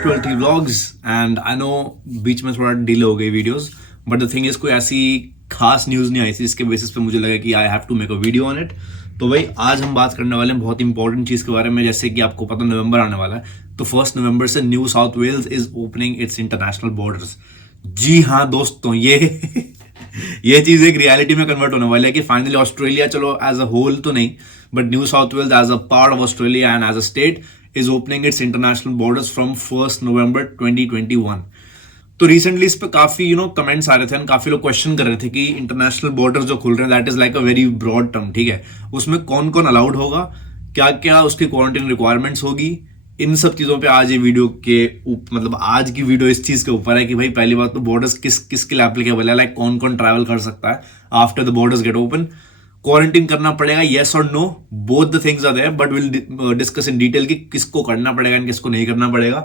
Back to LT vlogs and I know बीच में थोड़ा डिले हो गई videos, but the thing is कोई ऐसी खास न्यूज़ नहीं आई थी जिसके बेसिस पे मुझे लगा कि I have to make a video on it. तो भाई आज हम बात करने वाले हैं बहुत इंपॉर्टेंट चीज़ के बारे में। जैसे कि आपको पता नवंबर आने वाला है, तो 1 नवंबर से New South Wales is opening its international borders. जी हाँ दोस्तों, ये चीज़ एक रियलिटी में कन्वर्ट होने वाली है कि फाइनली ऑस्ट्रेलिया, चलो एज अ होल तो नहीं, but New South Wales as a part of Australia and as a state is opening its international borders from 1 November 2021। तो रिसेंटली इस पे काफी कमेंट्स आ रहे थे, काफी लोग क्वेश्चन कर रहे थे कि इंटरनेशनल बॉर्डर जो खुल रहे हैं that is like a very broad term, ठीक है, उसमें कौन कौन अलाउड होगा, क्या क्या उसकी क्वारंटाइन रिक्वायरमेंट्स होगी, इन सब चीजों पे आज ये वीडियो के मतलब आज की वीडियो इस चीज के ऊपर है कि भाई पहली बात तो बॉर्डर्स किसके लिए एप्लीकेबल है, लाइक कौन कौन ट्रैवल कर सकता है after the borders get open, quarantine करना पड़ेगा येस और no, both the things are there, but will discuss in detail कि किसको करना पड़ेगा एंड किसको नहीं करना पड़ेगा।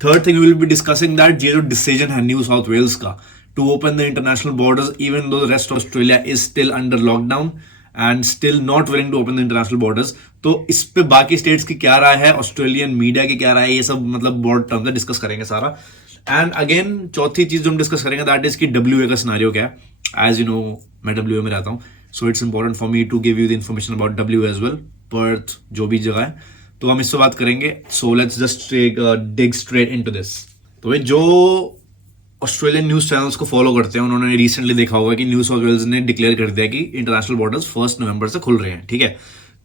Third thing will be discussing that ये जो डिसीजन है न्यू साउथ वेल्स का to open the international borders even though the rest of Australia is still under lockdown and still not willing to open the international borders, तो इस पे बाकी states की क्या राय है, ऑस्ट्रेलियन मीडिया की क्या राय है, ये सब मतलब ब्रॉड टर्म से डिस्कस करेंगे सारा। एंड अगेन चौथी चीज जो हम डिस्कस करेंगे दैट इज कि WA का सिनेरियो क्या है। एज यू नो मैं WA में रहता हूँ, so it's important for me to give you the information about WA as well, Perth जो भी जगह है, तो हम इससे बात करेंगे। So let's just dig straight into this. तो भाई जो ऑस्ट्रेलियन न्यूज चैनल्स को फॉलो करते हैं उन्होंने रिसेंटली देखा होगा कि न्यू साउथ वेल्स ने डिक्लेयर कर दिया कि इंटरनेशनल बॉर्डर्स 1 नवंबर से खुल रहे हैं, ठीक है।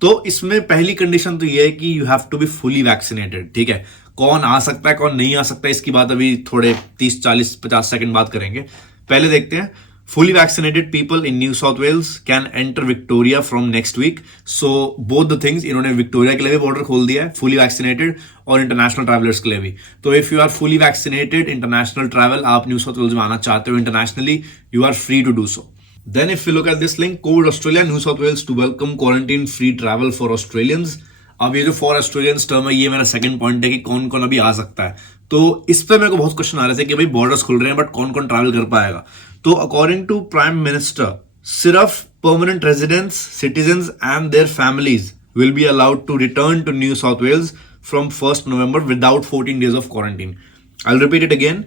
तो इसमें पहली कंडीशन तो ये है कि you have to be fully vaccinated, ठीक है। कौन आ सकता है कौन नहीं आ सकता है इसकी बात अभी थोड़े 30-40-50 सेकंड बात करेंगे। पहले देखते हैं, fully vaccinated people in New South Wales can enter Victoria from next week। So both the things, इन्होंने विक्टोरिया के लिए भी बॉर्डर खोल दिया है fully vaccinated और इंटरनेशनल ट्रैवलर्स के लिए भी। तो if you are fully vaccinated international travel, आप न्यू साउथ वेल्स में आना चाहते हो internationally, you are free to do so. Then if you look at this link, COVID Australia, New South Wales to welcome quarantine free travel for Australians। अब ये जो for Australians term है, ये मेरा सेकंड पॉइंट है कि कौन कौन अभी आ सकता है। तो इस पे मेरे को बहुत क्वेश्चन आ रहे थे कि भाई बॉर्डर्स खुल रहे हैं बट कौन कौन ट्रैवल कर पाएगा। तो अकॉर्डिंग टू प्राइम मिनिस्टर, सिर्फ permanent residents, citizens and their families will be allowed to return to New South Wales from 1 November without 14 days of quarantine। I'll repeat it again.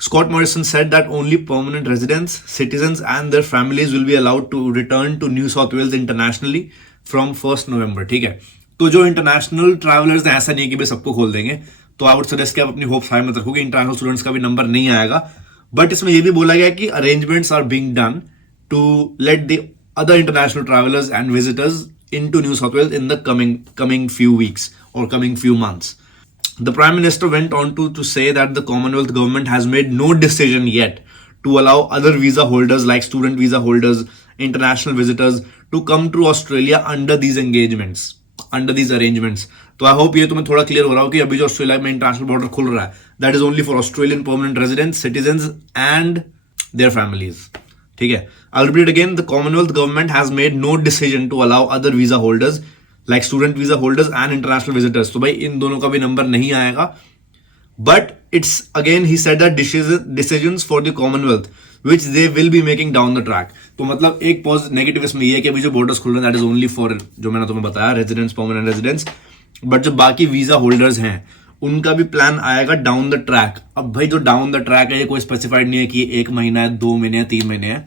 Scott Morrison said that only permanent residents, citizens and their families will be allowed to return to New South Wales internationally from 1 November, ठीक है। तो जो international travellers हैं, ऐसा नहीं है कि भाई सबको खोल देंगे, तो आई वुड सजेस्ट कि आप अपनी होप्स हाई मत रखो कि इंटरनेशनल स्टूडेंट्स का भी नंबर नहीं आएगा। बट इसमें यह भी बोला गया कि arrangements are being done to let the other international travellers and visitors into New South Wales in the coming few weeks or coming few months। The Prime Minister went on to say that the Commonwealth government has made no decision yet to allow other visa holders like student visa holders, international visitors to come to Australia under these arrangements। तो I hope ये तुम्हें थोड़ा clear हो रहा हो कि अभी जो ऑस्ट्रेलिया में इंटरनेशनल बॉर्डर खुल रहा है that is only for Australian permanent residents, citizens and their families, ठीक है। I will repeat again, the Commonwealth government has made no decision to allow other visa holders like student visa holders and international visitors. तो भाई इन दोनों का भी नंबर नहीं आएगा, but it's again he said that decisions for the Commonwealth which they will be making down the track। तो मतलब एक नेगेटिव इसमें ये है कि अभी जो बॉर्डर्स खुल रहे हैं दैट इज ओनली फॉर, जो मैंने तुम्हें बताया, रेजिडेंट्स, परमानेंट रेजिडेंट्स, बट जो बाकी वीजा होल्डर्स हैं उनका भी प्लान आएगा डाउन द ट्रैक। अब भाई जो डाउन द ट्रैक है ये कोई स्पेसिफाइड नहीं है कि 1 महीना है, 2 महीने है, 3 महीने है,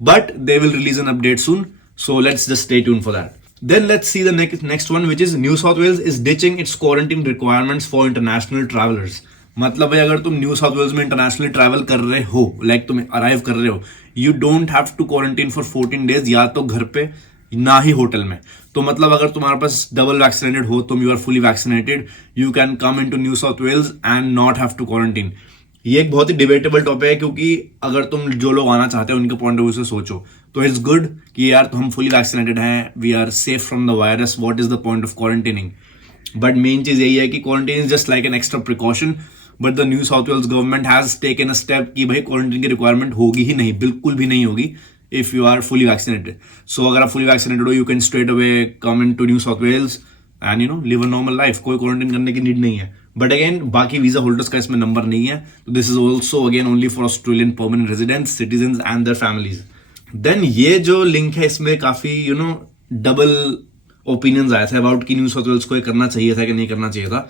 but they will release an update soon, so let's just stay tune for that. Then let's see the next one, which is New South Wales is ditching its quarantine requirements for international travelers। मतलब भाई अगर तुम New South Wales में internationally travel कर रहे हो, like तुम arrive कर रहे हो, you don't have to quarantine for 14 days, या तो घर पे ना ही होटल में। तो मतलब अगर तुम्हारे पास डबल वैक्सीनेटेड हो, तुम you are fully vaccinated, you can come in to New South Wales and not have to quarantine. ये एक बहुत ही डिबेटेबल टॉपिक है, क्योंकि अगर तुम जो लोग आना चाहते हैं उनके पॉइंट ऑफ व्यू से सोचो तो इट्स गुड कि यार तो हम फुली वैक्सीनेटेड हैं, we are safe from the virus, what is the point of quarantining. But main चीज यही है कि quarantine is just like an extra precaution, but the New South Wales government has taken a step कि भाई quarantine की requirement होगी ही नहीं, बिल्कुल भी नहीं होगी if you are fully vaccinated. So अगर आप फुली वैक्सीनेटेड हो, you can straight away come in to New South Wales and live a normal life, कोई क्वारंटीन करने की नीड नहीं है। बट अगेन बाकी वीजा होल्डर्स का इसमें नंबर नहीं है, तो this is also again only for Australian permanent residents, citizens and their families. Then ये जो लिंक है इसमें काफी डबल ओपिनियंस आए थे अबाउट कि न्यू साउथ वेल्स को ये करना चाहिए था कि नहीं करना चाहिए था।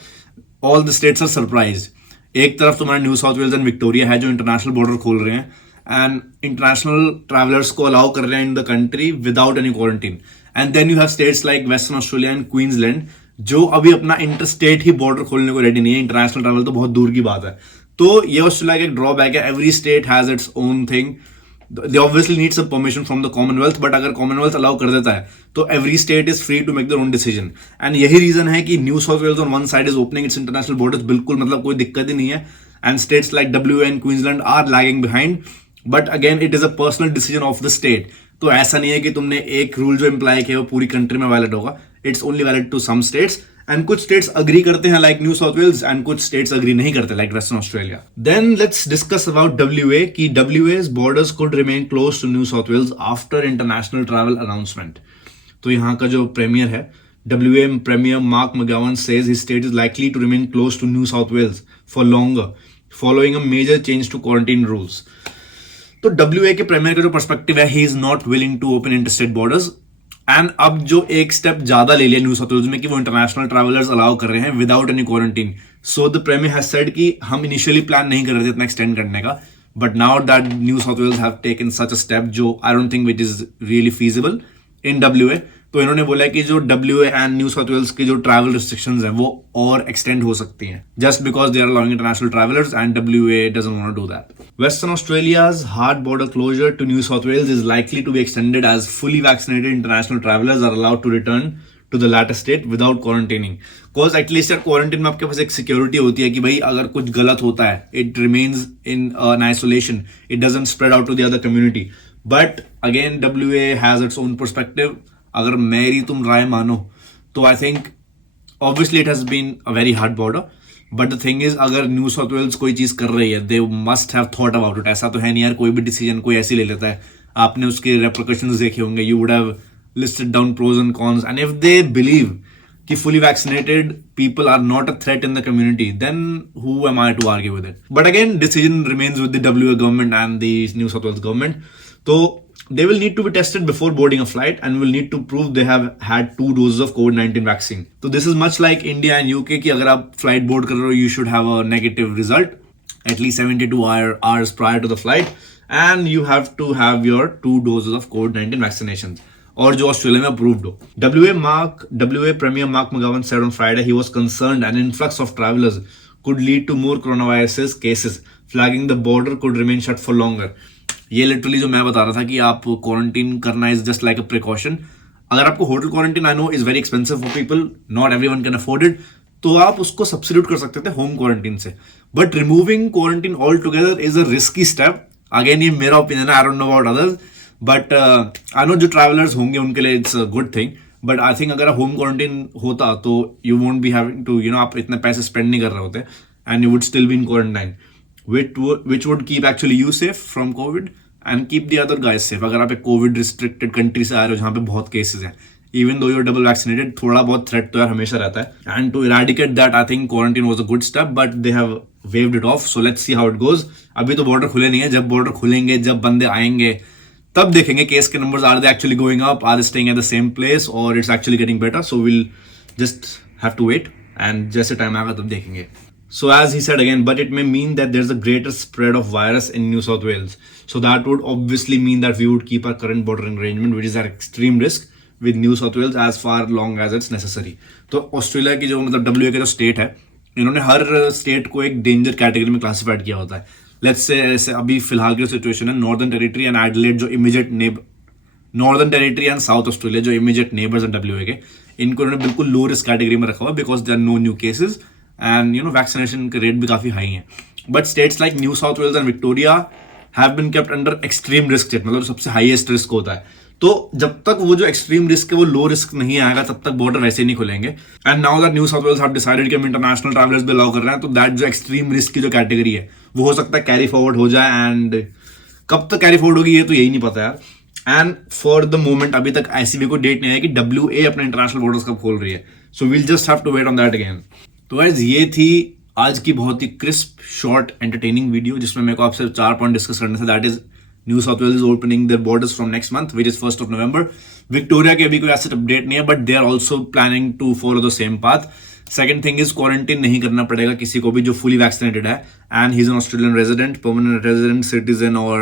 All the states are surprised एक तरफ तुम्हारा New South Wales and Victoria है जो इंटरनेशनल बॉर्डर खोल रहे हैं एंड इंटरनेशनल ट्रैवलर्स को अलाउ कर रहे हैं in the country without any quarantine. And then you have states like Western Australia and Queensland जो अभी अपना इंटरस्टेट ही बॉर्डर खोलने को रेडी नहीं है. इंटरनेशनल ट्रैवल तो बहुत दूर की बात है. तो ये ऑस्ट्रेलिया का एक ड्रॉबैक है. Every state has its own thing. They obviously need some permission from the Commonwealth, but अगर Commonwealth allow कर देता है तो every state is free to make their own decision. And यही reason है कि New South Wales on one side is opening its international borders, बिल्कुल मतलब कोई दिक्कत ही नहीं है. And states like WA and Queensland are lagging behind, but again it is a personal decision of the state. तो ऐसा नहीं है कि तुमने एक रूल जो इम्प्लाई किया वो पूरी कंट्री में वैलिड होगा. It's only valid to some states and कुछ स्टेट्स अग्री करते हैं like New South Wales and कुछ स्टेट्स अग्री नहीं करते like Western Australia. Then let's discuss about WA कि WA's borders could remain closed to New South Wales after international travel announcement. तो यहाँ का जो प्रीमियर है WA Premier Mark McGowan says his state is likely to remain closed to New South Wales for longer following a major change to quarantine rules. तो WA के premier का जो perspective है, he is not willing to open interstate borders. And अब जो एक step ज्यादा ले लिया न्यू साउथ वेल्स में कि वो इंटरनेशनल ट्रैवलर्स अलाउ कर रहे हैं without any quarantine. So the premier has said कि हम इनिशियली प्लान नहीं कर रहे थे इतना एक्सटेंड करने का, but now that New South Wales have taken such a step जो I don't think which is really feasible in WA. तो इन्होंने बोला कि जो WA and New South Wales की जो ट्रैवल रिस्ट्रिक्शंस हैं वो और एक्सटेंड हो सकती हैं just because they are allowing international travellers and WA doesn't want to do that. Western Australia's hard border closure to New South Wales is likely to be extended as fully vaccinated international travelers are allowed to return to the latter state without quarantining. Cause at least यार quarantine में आपके पास एक security होती है कि भाई अगर कुछ गलत होता है it remains in an isolation, it doesn't spread out to the other community. But again WA has its own perspective. अगर मेरी तुम राय मानो तो I think obviously it has been a very hard border, but the thing is अगर New South Wales कोई चीज कर रही है they must have thought about it. ऐसा तो है नहीं यार कोई भी डिसीजन कोई ऐसे ले लेता है. आपने उसके रेप्रिकॉशंस देखे होंगे, you would have listed down pros and cons, and if they believe कि fully vaccinated people are not a threat in the community then who am I to argue with it. But again decision remains with the WA government and the New South Wales government. तो they will need to be tested before boarding a flight and will need to prove they have had 2 doses of COVID-19 vaccine. So this is much like India and UK कि अगर आप flight board कर रहे हो you should have a negative result at least 72 hours prior to the flight and you have to have your 2 doses of COVID-19 vaccinations और जो Australia में approved हो. WA Premier Mark McGowan said on Friday he was concerned an influx of travelers could lead to more coronavirus cases, flagging the border could remain shut for longer. ये literally जो मैं बता रहा था कि आप क्वारंटीन करना is just like a precaution. अगर आपको hotel quarantine I know is very expensive for people, not everyone can afford it, तो आप उसको सब्स्टिट्यूट कर सकते थे होम क्वारंटीन से. But removing quarantine all together is a risky step. Again ये मेरा ओपिनियन है, I don't know about others, but I know जो ट्रैवलर्स होंगे उनके लिए it's a good thing. But I think अगर होम क्वारंटीन होता तो you won't be having to आप इतने पैसे स्पेंड नहीं कर रहे होते and you would still be in quarantine which would keep actually you safe from COVID and keep the other guys safe. अगर आप एक कोविड रिस्ट्रिक्टेड कंट्री से आ रहे हो जहाँ पे बहुत केसेस हैं, even though your double vaccinated, थोड़ा बहुत थ्रेट तो यार हमेशा रहता है. And to eradicate that I think quarantine was a good step but they have waived it off. So let's see how it goes. अभी तो बॉर्डर खुले नहीं है. जब बॉर्डर खुलेंगे, जब बंदे आएंगे, तब देखेंगे केस के numbers are they actually going up, are they staying at the same place और it's actually getting better. So will just have to wait and जैसे टाइम आएगा तब देखेंगे. So as he said again, but it may mean that there's a greater spread of virus in New South Wales. So that would obviously mean that we would keep our current bordering arrangement, which is at extreme risk, with New South Wales as far long as it's necessary. तो Australia की जो मतलब WA का जो state है, इन्होंने हर state को एक डेंजर कैटेगरी में क्लासिफाइड किया होता है. लेट्स से ऐसे अभी फिलहाल की सिचुएशन है नॉर्दर्न टेरिटरी एंड एडिलेड जो immediate northern territory and south Australia जो इमीडिएट नेबर्स हैं WA के, इनको इन्होंने बिल्कुल लो रिस्क कैटेगरी में रखा हुआ because there are no new cases and vaccination के रेट भी काफी हाई हैं. But states like New South Wales and Victoria have been kept under extreme risk state, मतलब सबसे हाईएस्ट रिस्क होता है. तो जब तक वो जो एक्सट्रीम रिस्क है वो लो रिस्क नहीं आएगा तब तक बॉर्डर वैसे ही नहीं खुलेंगे. And now that New South Wales have decided कि हम इंटरनेशनल ट्रैवलर्स भी अलाउ कर रहे हैं, तो दैट जो एक्सट्रीम रिस्क की जो कैटेगरी है वो हो सकता है कैरी फॉरवर्ड हो जाए. एंड कब तक कैरी फॉरवर्ड होगी ये तो यही नहीं पता यार. एंड फॉर द मोमेंट अभी तक ऐसी भी कोई डेट नहीं है कि WA अपने इंटरनेशनल बॉर्डर्स कब खोल रही है. So we'll just have to wait on that again. तो गाइस ये थी आज की बहुत ही क्रिस्प शॉर्ट एंटरटेनिंग वीडियो जिसमें मेरे को आपसे 4 पॉइंट डिस्कस करने थे. That is New South Wales is opening their borders from next month which is 1 November. Victoria के अभी कोई ऐसा अपडेट नहीं है but they are also planning to follow the same path. Second thing is quarantine नहीं करना पड़ेगा किसी को भी जो फुली वैक्सीनेटेड है, and he is an Australian resident, permanent resident, citizen और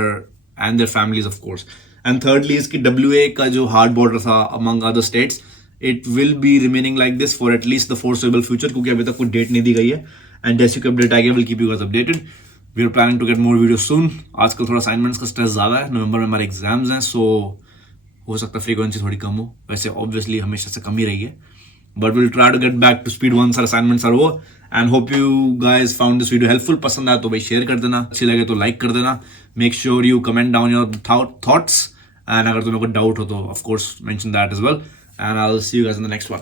and their families of course. And thirdly इसकी WA का जो हार्ड बॉर्डर था among other states, it will be remaining like this for at least the foreseeable future, क्योंकि अभी तक कोई date नहीं दी गई है। एंड जैसे कोई अपडेट आएगी will keep you guys updated. We are planning to get more video soon. आजकल थोड़ा असाइनमेंट्स का स्ट्रेस ज्यादा है, नवंबर में हमारे एग्जाम्स हैं, सो हो सकता है फ्रीक्वेंसी थोड़ी कम हो, वैसे ऑब्वियसली हमेशा से कम ही रही है, but will try to get back to speed once our assignments are over. And hope you guys found this video helpful. पसंद आया तो भाई शेयर कर देना, अच्छी लगे तो लाइक कर देना। Make sure you comment down your thoughts, and अगर तुम्हें कोई डाउट हो तो of course mention that as well, and I will see you guys in the next one.